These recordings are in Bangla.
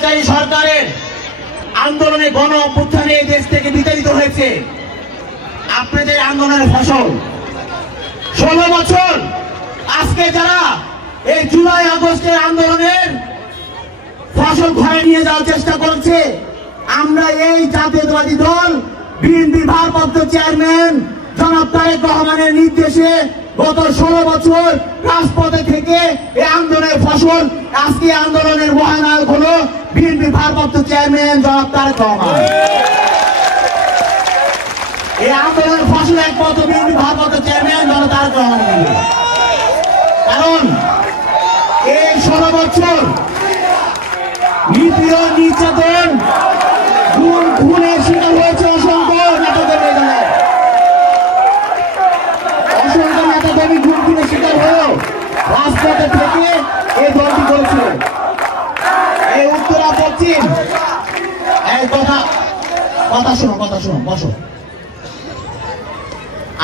স্বৈরাচারী সরকারের আন্দোলনে গণ অভ্যুত্থানে এই দেশ থেকে বিতাড়িত হয়েছে। আপনাদের আন্দোলনের ফসল 16 বছর আজকে যারা এই জুলাই আগস্টের আন্দোলনের ফসল ঘরে নিয়ে যাওয়ার চেষ্টা করছে, আমরা এই জাতীয়তাবাদী দল বিএনপির ভারপ্রাপ্ত চেয়ারম্যান জনাব তারেক রহমানের নির্দেশে গত 16 বছর রাজপথে থেকে এই আন্দোলনের ফসল, আজকে আন্দোলনের মহানায়ক হলো বিএনপির ভারপ্রাপ্ত চেয়ারম্যান জনাব তারেক রহমান। এই আন্দোলনের ফসল একমাত্র বিএনপির ভারপ্রাপ্ত চেয়ারম্যান জনাব তারেক রহমান। কারণ এই 16 বছর নিপীড়ন, নির্যাতন, খুনের শিকার হয়েছে অসংখ্য নেতাকর্মীরা। অসংখ্য নেতাকর্মী খুনের শিকার হয়েও রাজপথে থেকে এই দলটি করেছে। এই উত্তরা পশ্চিম এই কথা শোনো বসো।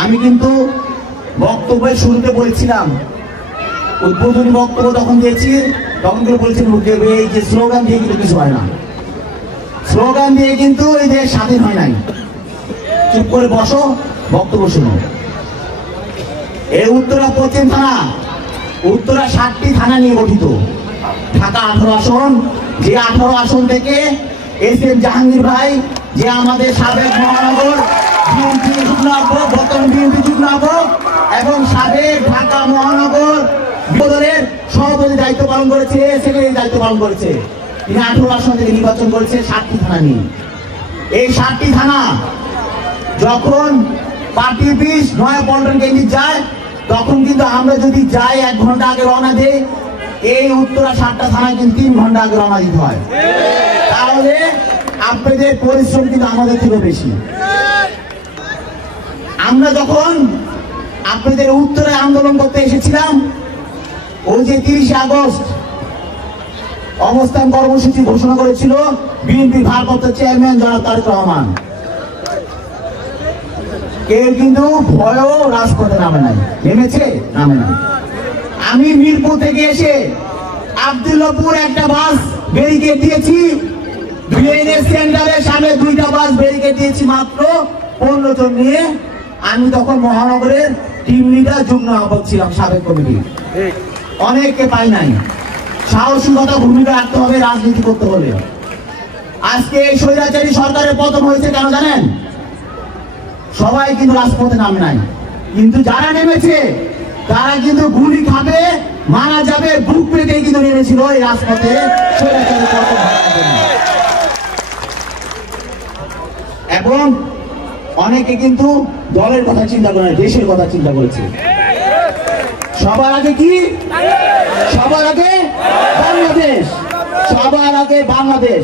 আমি কিন্তু বক্তব্যের শুরুতে বলেছিলাম, উদ্বোধনী বক্তব্য তখন দিয়েছি, তখন করে বলেছিলাম এই যে স্লোগান দিয়ে কিন্তু কিছু হয় না, স্লোগান দিয়ে কিন্তু এই দেশ স্বাধীন হয় নাই। চুপ করে বসো, বক্তব্য শুনো। এই উত্তরা পশ্চিম থানা, উত্তরা 7টি থানা নিয়ে গঠিত। ঢাকা 18 আসন, যে 18 আসন থেকে এসএম জাহাঙ্গীর ভাই, যে আমাদের সাবেক মহানগর বিএনপি যুগ্ম বর্তমান বিএনপি যুগ্ম এবং সাবেক ঢাকা মহানগর দলের সভাপতি দায়িত্ব পালন করেছে, সেক্রেটারি দায়িত্ব পালন করেছে। তিনি 18 আসন থেকে নির্বাচন করেছে 7টি থানা নিয়ে। এই 7টি থানা যখন পার্টি অফিস নয়া পল্টন কেন্দ্রিক যায়, তখন কিন্তু আমরা যদি যাই 1 ঘন্টা আগে রওনা দিই, এই উত্তরা 7টা থানা কিন্তু 3 ঘন্টা আগে রওনা দিতে হয়। তাহলে আপনাদের পরিশ্রম কিন্তু আমাদের থেকে বেশি। আমরা যখন আপনাদের উত্তরায় আন্দোলন করতে এসেছিলাম, ওই যে 30 আগস্ট অবস্থান কর্মসূচি ঘোষণা করেছিল বিএনপির ভারপ্রাপ্ত চেয়ারম্যান জনাব তারেক রহমান, কেউ কিন্তু ভয়েও রাজপথে নামে নাই। নেমেছে? নামে নাই। আমি মিরপুর থেকে এসে আব্দুল্লাহপুর একটা বাস ব্যারিকেড দিয়েছি, বিএনএস সেন্টারের সামনে 2টা বাস ব্যারিকেড দিয়েছি মাত্র 15 জন নিয়ে। আমি তখন মহানগরের টিম লিডার যুগ্ম আহ্বায়ক ছিলাম, সাবেক কমিটি। অনেককে পাই নাই। সাহসিকতা ভূমিকা রাখতে হবে রাজনীতি করতে হলে। আজকে এই স্বৈরাচারী সরকারের পতন হয়েছে কেন জানেন? সবাই কিন্তু রাজপথে নামে নাই, কিন্তু যারা নেমেছে তারা কিন্তু গুলি খাবে, মারা যাবে, বুক পেতে কিন্তু নেমেছিল এই রাজপথে স্বৈরাচারী পতন হওয়ার জন্য। এবং অনেকে কিন্তু দলের কথা চিন্তা করে, দেশের কথা চিন্তা করেছে। সবার আগে কি? সবার আগে বাংলাদেশ, সবার আগে বাংলাদেশ।